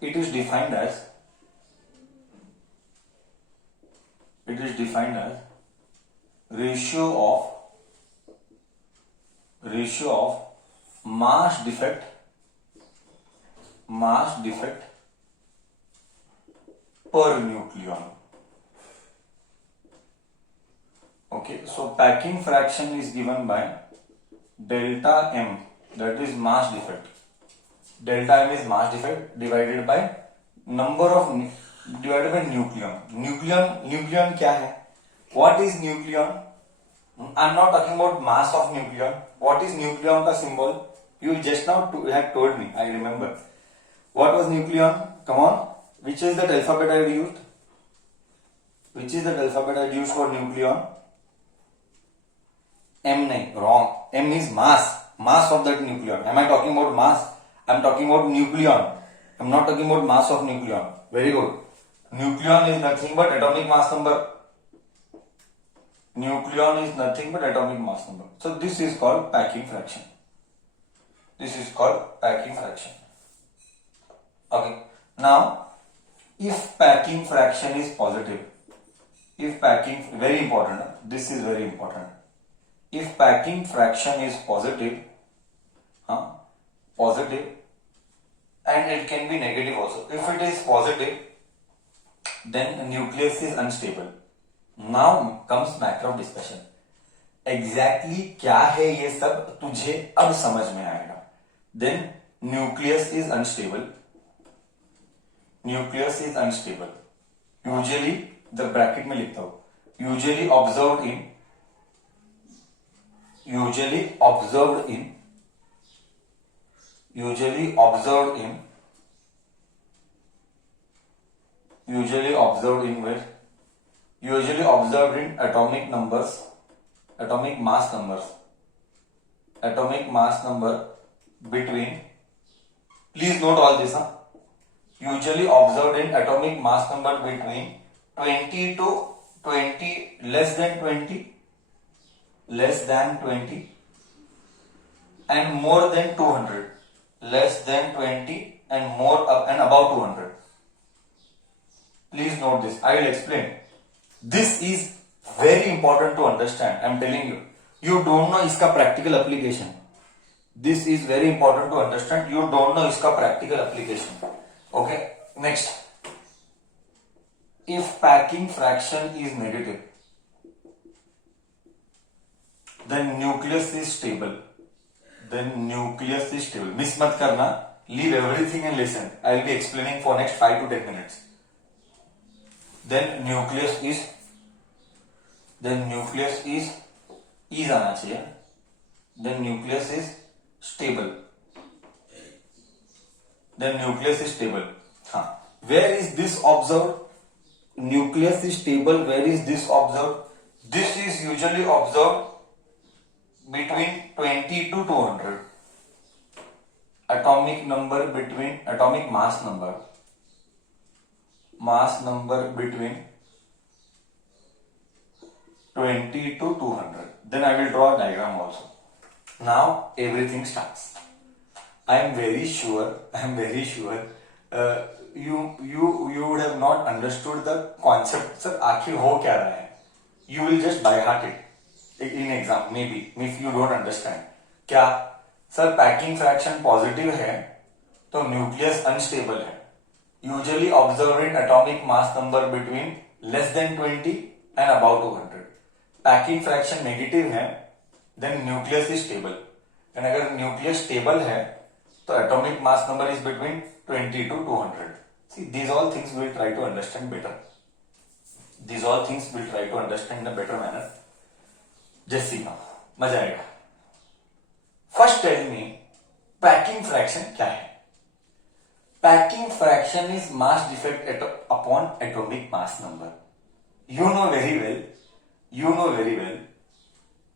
it is defined as ratio of mass defect per nucleon. Okay, so packing fraction is given by delta m, that is mass defect. Delta m is mass defect divided by nucleon. Nucleon क्या है? What is nucleon? I'm not talking about mass of nucleon. What is nucleon का symbol? You just now have told me. I remember. What was nucleon? Come on. Which is that alphabet I used? Which is that alphabet I used for nucleon? M nahi, wrong. M is mass of that nucleon. Am I talking about mass? I'm talking about nucleon. I'm not talking about mass of nucleon. Very good. Nucleon is nothing but atomic mass number. Nucleon is nothing but atomic mass number. So this is called packing fraction. Okay. Now, if packing fraction is positive, very important. This is very important. If packing fraction is positive, and it can be negative also. If it is positive, then nucleus is unstable. Now comes matter of discussion. Exactly क्या है ये सब तुझे अब समझ में आएगा. Then nucleus is unstable. Usually the bracket में लिखता हूं. Usually observed in where? Usually observed in atomic mass number between, please note all this, usually observed in atomic mass number between 20 to 20, less than 20 and more than 200, less than 20 and more and above 200. Please note this. I will explain. This is very important to understand. I am telling you. You don't know इसका practical application. This is very important to understand. You don't know इसका practical application. Okay. Next. If packing fraction is negative, then nucleus is stable. Miss मत करना. Leave everything and listen. I will be explaining for next 5 to 10 minutes. Then nucleus is आना चाहिए. Then nucleus is stable. हाँ. Where is this observed? Nucleus is stable. Where is this observed? This is usually observed between 20 to 200. Atomic mass number between 20 to 200. Then I will draw a diagram also. Now everything starts. I am very sure you would have not understood the concept. Sir, आखिर हो क्या रहा है? You will just by heart it in exam maybe if you don't understand. क्या sir packing fraction positive है तो nucleus unstable है. Usually observed in atomic mass number between less than 20 and above 200. Packing fraction negative है, then nucleus is stable. And अगर nucleus stable है, तो atomic mass number is between 20 to 200. See, these all things we will try to understand better. In a better manner. Just see now, मजा आएगा. First tell me, packing fraction क्या है? Packing fraction is mass defect upon atomic mass number. You know very well.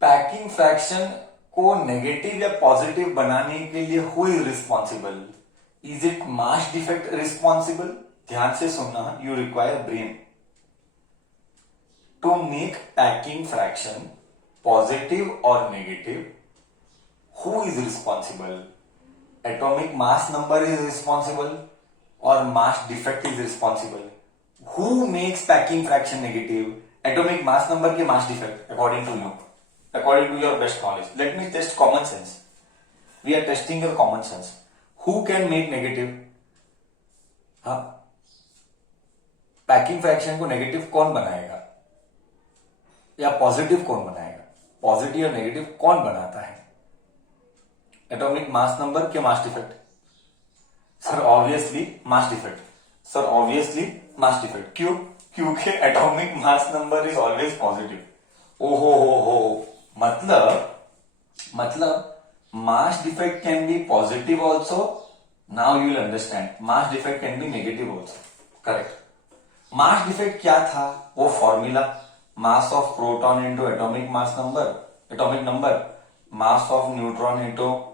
Packing fraction को negative या positive बनाने के लिए who is responsible? Is it mass defect responsible? ध्यान से सुनना. You require brain. To make packing fraction positive or negative, who is responsible? Atomic mass number is responsible. or mass defect is responsible? Who makes packing fraction negative? Atomic mass number के mass defect according to you, according to your best knowledge. Let me test common sense. We are testing your common sense. Who can make negative? हाँ, packing fraction को negative कौन बनाएगा या positive कौन बनाएगा? Positive और negative कौन बनाता है? एटॉमिक मास नंबर के mass defect? Sir obviously mass defect. Sir obviously mass defect. क्यों? क्योंकि atomic mass number is always positive. ओहो हो. मतलब mass defect can be positive also. Now you will understand. Mass defect can be negative also. Correct. Mass defect क्या था? वो formula mass of proton into atomic mass number, atomic number, mass of neutron into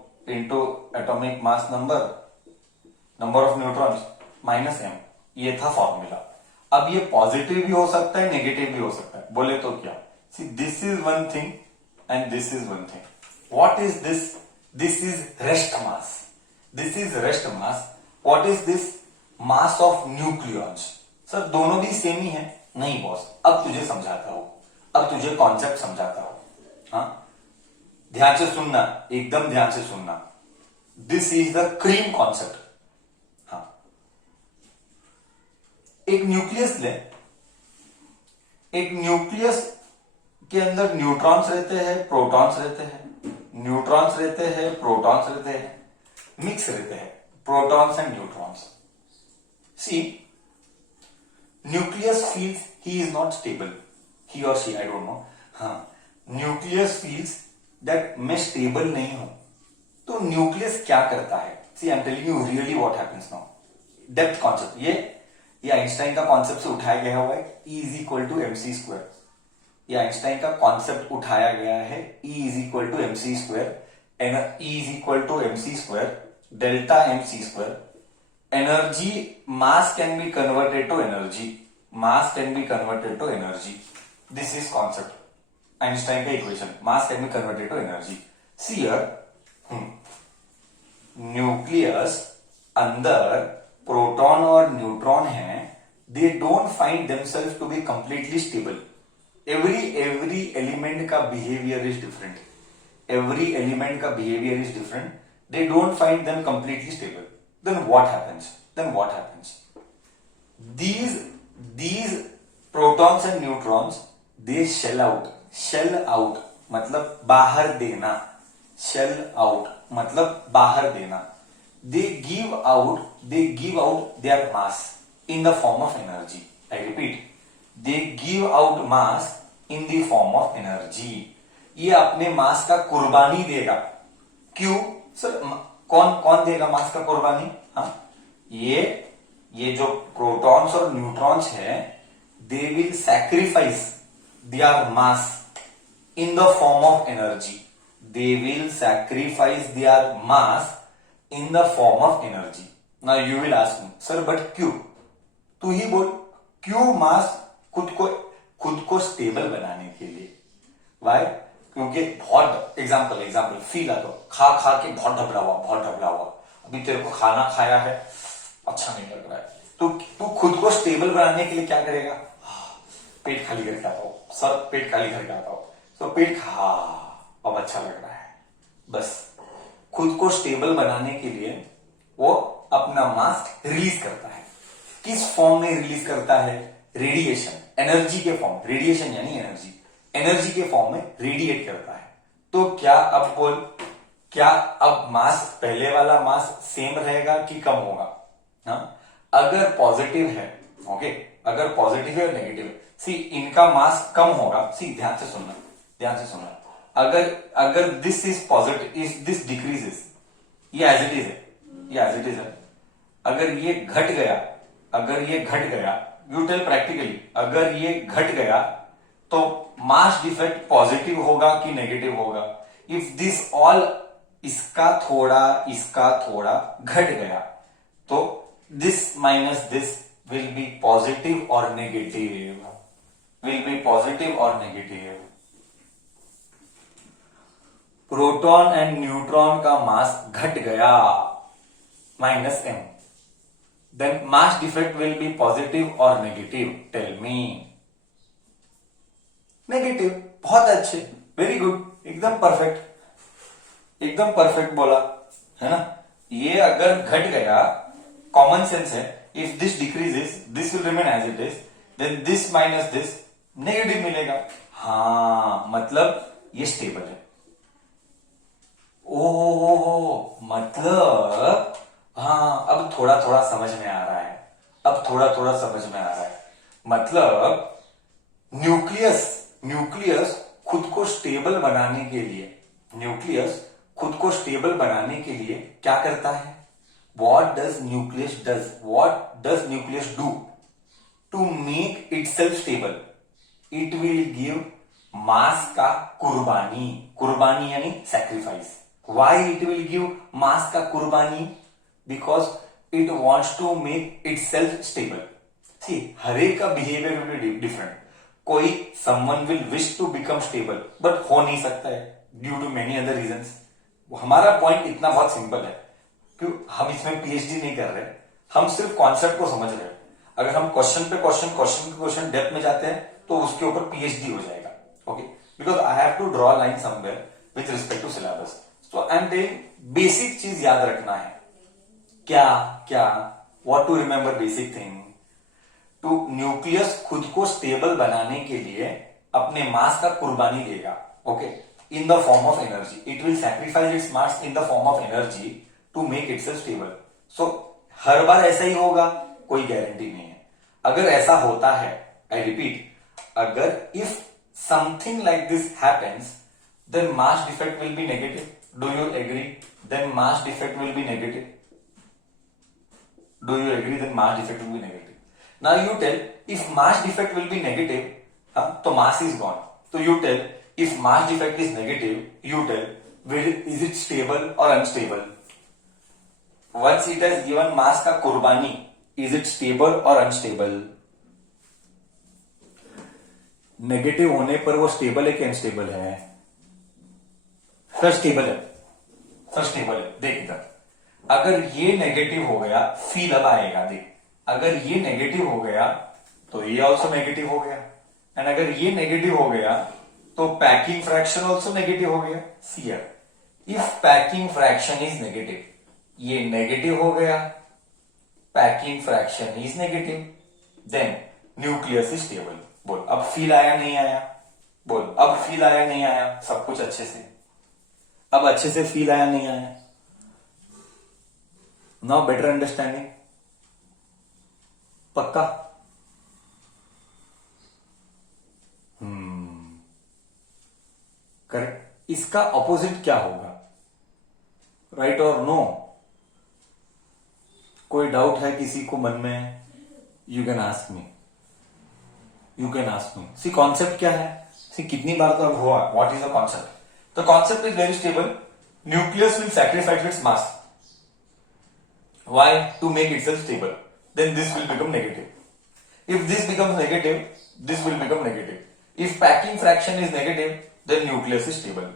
atomic mass number, number of neutrons minus m. ये था formula. अब ये positive भी हो सकता है, नेगेटिव भी हो सकता है. बोले तो क्या? See, this is one thing and this is one thing. What is this? This is rest mass. This is rest mass. What is this? Mass of nucleons. Sir दोनों भी सेम ही है? नहीं बॉस, अब तुझे समझाता हूं, अब तुझे कॉन्सेप्ट समझाता हूं. हाँ, ध्यान से सुनना, एकदम ध्यान से सुनना. This is the cream concept. हाँ, एक न्यूक्लियस ले. एक न्यूक्लियस के अंदर न्यूट्रॉन्स रहते हैं, प्रोटॉन्स रहते हैं. न्यूट्रॉन्स रहते हैं, प्रोटॉन्स रहते हैं, मिक्स रहते हैं, protons and neutrons. See, nucleus feels he is not stable. He और शी, आई डोंट नो. हाँ, न्यूक्लियस फील्स दैट मैं स्टेबल नहीं हूं. तो न्यूक्लियस क्या करता है? See, I am telling you really what happens now. Depth concept, ये आइंस्टाइन का कॉन्सेप्ट से उठाया गया हुआ है. E is equal to mc square. ये आइंस्टाइन का कॉन्सेप्ट उठाया गया है. E is equal to mc square. E is equal to mc square delta mc square. Energy, mass can be converted to energy. Mass can be converted to energy. This is concept Einstein का equation. Mass can be converted to energy. See here, nucleus अंदर proton और neutron है. They don't find themselves to be completely stable. Every element का behaviour is different. Every element का behaviour is different. They don't find them completely stable. Then what happens? These protons and neutrons, they shell out मतलब बाहर देना. shell out मतलब बाहर देना. They give out their mass in the form of energy. I repeat, they give out mass in the form of energy. ये अपने मास का कुर्बानी देगा. क्यों सर? कौन देगा मास का कुर्बानी? हाँ, ये जो प्रोटॉन्स और न्यूट्रॉन्स है, they will sacrifice their mass in the form of energy. They will sacrifice their mass in the form of energy. Now you will ask me, sir but क्यों? तू ही बोल, क्यों मास खुद को स्टेबल बनाने के लिए. वाई? क्योंकि बहुत एग्जाम्पल फील आता, खा के बहुत ढबला हुआ. अभी तेरे को खाना खाया है, अच्छा नहीं लग रहा है, तो तू खुद को स्टेबल बनाने के लिए क्या करेगा? पेट खाली करके आता हूं सर, पेट खाली करके आता हूं. तो पेट अब अच्छा लग रहा है. बस खुद को स्टेबल बनाने के लिए वो अपना मास रिलीज करता है. किस फॉर्म में रिलीज करता है? रेडिएशन, एनर्जी के फॉर्म. रेडिएशन यानी एनर्जी के फॉर्म में रेडिएट करता है. तो क्या अब बोल, क्या अब मास, पहले वाला मास सेम रहेगा कि कम होगा? हाँ, अगर पॉजिटिव है, ओके, अगर पॉजिटिव है और नेगेटिव है, सी इनका मास कम होगा. सी ध्यान से सुनना. अगर this is positive, is this decreases, ये एज इट इज है. अगर ये घट गया, यू टेल प्रैक्टिकली, अगर ये घट गया तो मास डिफेक्ट पॉजिटिव होगा कि नेगेटिव होगा? इफ दिस ऑल, इसका थोड़ा घट गया, तो this minus this will be positive or negative. Proton and neutron का मास घट गया, -m. then mass defect will be positive or negative? Tell me. Negative. बहुत अच्छे, वेरी गुड, एकदम परफेक्ट, एकदम परफेक्ट बोला है ना. ये अगर घट गया, कॉमन सेंस है, if this decreases this will remain as it is, then this minus this negative मिलेगा. हाँ, मतलब ये स्टेबल है. ओहो, मतलब हाँ, अब थोड़ा थोड़ा समझ में आ रहा है. अब थोड़ा थोड़ा समझ में आ रहा है. मतलब न्यूक्लियस खुद को स्टेबल बनाने के लिए, न्यूक्लियस खुद को स्टेबल बनाने के लिए क्या करता है? What does nucleus does? What does nucleus do to make itself stable? It will give mass का कुर्बानी. कुर्बानी यानी sacrifice. Why it will give mass का कुर्बानी? Because it wants to make itself stable. See, हर एक का behavior will be different. कोई someone will wish to become stable, but हो नहीं सकता है due to many other reasons. हमारा पॉइंट इतना बहुत सिंपल है, क्यों हम इसमें पीएचडी नहीं कर रहे, हम सिर्फ कॉन्सेप्ट को समझ रहे हैं. अगर हम क्वेश्चन पे क्वेश्चन डेप्थ में जाते हैं तो उसके ऊपर पीएचडी हो जाएगा. Okay, because I have to draw line somewhere with respect to syllabus. So I am telling basic चीज याद रखना है. क्या what to remember basic thing. To nucleus खुद को स्टेबल बनाने के लिए अपने मास का कुर्बानी देगा. Okay, in the form of energy. It will sacrifice its mass in the form of energy to make itself stable. So हर बार ऐसा ही होगा, कोई गारंटी नहीं है. अगर ऐसा होता है, I repeat, अगर if something like this happens, then mass defect will be negative. Do you agree? Then mass defect will be negative. Do you agree? Then mass defect will be negative. Now you tell, if mass defect will be negative, तो mass is gone. So you tell, if mass defect is negative, you tell, is it stable or unstable? Once it has given mass का कुर्बानी, is it stable or unstable? Negative होने पर वो stable है कि unstable है? Sir stable है, sir stable है. देख इधर, अगर ये नेगेटिव हो गया, फील अब आएगा. देख, अगर ये नेगेटिव हो गया तो ये ऑल्सो नेगेटिव हो गया, एंड अगर ये नेगेटिव हो गया तो पैकिंग फ्रैक्शन ऑल्सो नेगेटिव हो गया. See here, if packing fraction is negative, ये नेगेटिव हो गया, packing fraction is negative, then nucleus is stable. बोल, अब फील आया नहीं आया? बोल, अब फील आया नहीं आया? सब कुछ अच्छे से, अब अच्छे से फील आया नहीं आया? Now better understanding. पक्का? करेक्ट. इसका ऑपोजिट क्या होगा? राइट और नो? कोई डाउट है किसी को मन में? You can ask me, you can ask me. See concept क्या है? सी कितनी बार तो अब हुआ. What is the concept? The concept is very stable. Nucleus will sacrifice its mass. Why? To make itself stable. Then this will become negative. If this becomes negative, this will become negative. If packing fraction is negative, then nucleus is stable.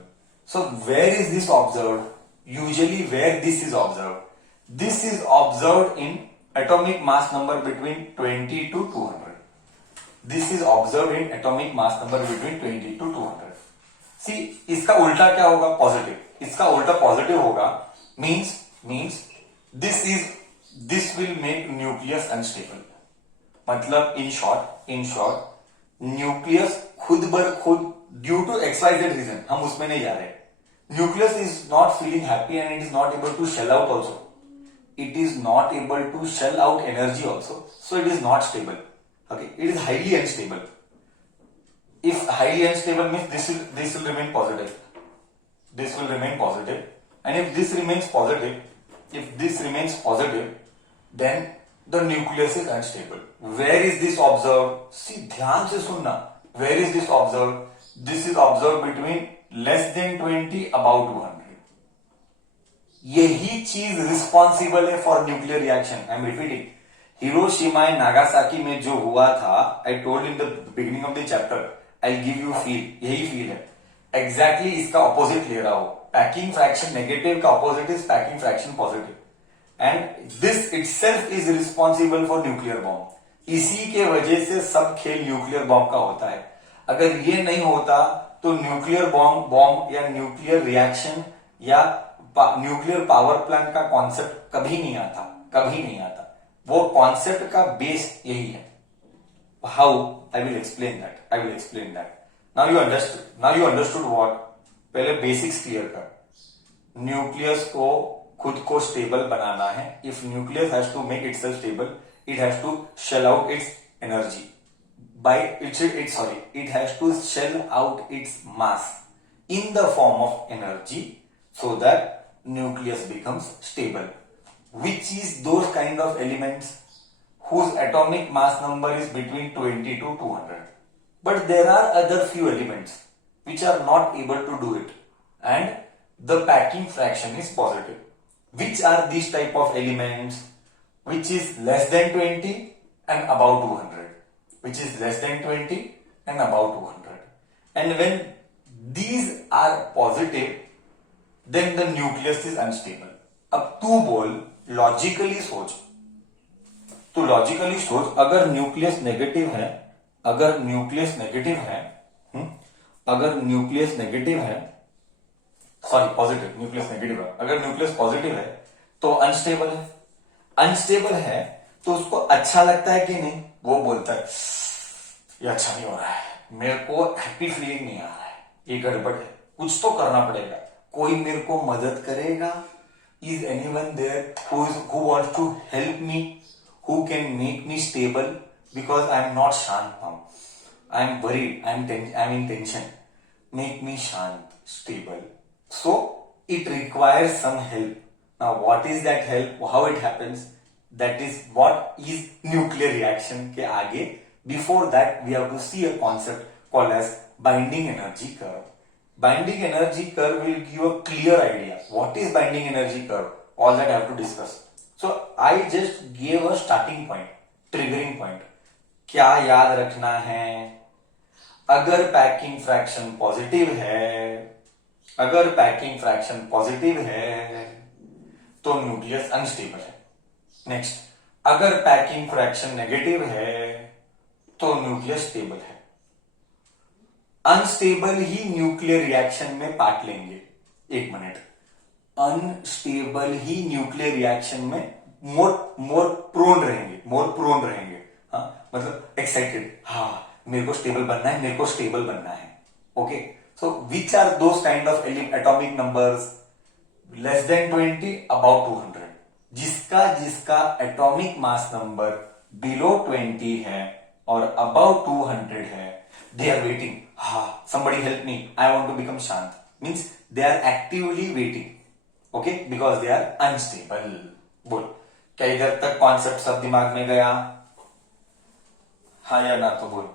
So where is this observed? Usually where this is observed? This is observed in atomic mass number between 20 to 200. This is observed in atomic mass number between 20 to 200. See, इसका उल्टा क्या होगा? Positive. इसका उल्टा positive होगा, means this will make nucleus unstable. मतलब in short nucleus खुद बर खुद ड्यू टू XYZ रीजन, हम उसमें नहीं जा रहे. Nucleus is not feeling happy and it is not able to shell out also. It is not able to shell out energy also, so it is not stable. Okay, it is highly unstable. If highly unstable means this will remain positive. This will remain positive, and if this remains positive, then the nucleus is unstable. Where is this observed? See, ध्यान से सुनना. Where is this observed? This is observed between less than 20 about 200. यही चीज responsible है for nuclear reaction. I am repeating, Hiroshima and Nagasaki में जो हुआ था, I told in the beginning of the chapter, I give you feel. यही feel है. Exactly इसका ऑपोजिट ले रहा हो. पैकिंग फ्रैक्शन नेगेटिव का opposite is packing fraction positive. And this itself is responsible for nuclear bomb. इसी के वजह से सब खेल न्यूक्लियर बॉम्ब का होता है। अगर ये नहीं होता तो न्यूक्लियर बॉम्ब या न्यूक्लियर रिएक्शन या न्यूक्लियर पावर प्लांट का कॉन्सेप्ट कभी नहीं आता, कभी नहीं आता। वो कॉन्सेप्ट का बेस यही है। How? I will explain that. Now you understood what. पहले बेसिक्स क्लियर कर। न्यूक्लियस को खुद को स्टेबल बनाना है। If nucleus has to make itself stable, it has to shell out its energy it has to shell out its mass in the form of energy so that nucleus becomes stable. Which is those kind of elements whose atomic mass number is between 20 to 200. But there are other few elements which are not able to do it, and the packing fraction is positive. Which are these type of elements? Which is less than 20 and above 200. Which is less than 20 and above 200. And when these are positive, then the nucleus is unstable. अब तू बोल, logically सोच, अगर nucleus negative है, अगर nucleus negative है, sorry positive, nucleus negative है, अगर न्यूक्लियस पॉजिटिव है तो अनस्टेबल है तो उसको अच्छा लगता है कि नहीं? वो बोलता है ये अच्छा नहीं हो रहा है, मेरे को हैप्पी फीलिंग नहीं आ रहा है, ये गड़बड़ है, कुछ तो करना पड़ेगा, कोई मेरे को मदद करेगा? Is anyone there who wants to help me, who can make me stable? Because I am not शांत now, I am worried, I am in tension, make me शांत, stable. So it requires some help. Now what is that help? How it happens? That is what is nuclear reaction के आगे. Before that we have to see a concept called as binding energy curve. Binding energy curve will give a clear idea. What is binding energy curve? All that I have to discuss. So I just gave a starting point, triggering point. क्या याद रखना है? अगर packing fraction positive है तो nucleus unstable है. Next, अगर packing fraction negative है तो न्यूक्लियस स्टेबल है. अनस्टेबल ही न्यूक्लियर रिएक्शन में पार्ट लेंगे. एक मिनट, अनस्टेबल ही न्यूक्लियर रिएक्शन में मोर प्रोन रहेंगे. हाँ, मतलब एक्साइटेड, हाँ मेरे को स्टेबल बनना है. Okay, so which are those kind of atomic numbers? Less than 20, about 200. जिसका एटॉमिक मास नंबर बिलो 20 है और अबाउ 200 है, दे आर वेटिंग. हाँ, somebody help me, I want to become शांत. Means they are actively waiting. Okay, because they are unstable. बोल, क्या इधर तक कॉन्सेप्ट सब दिमाग में गया? हाँ या ना तो बोल.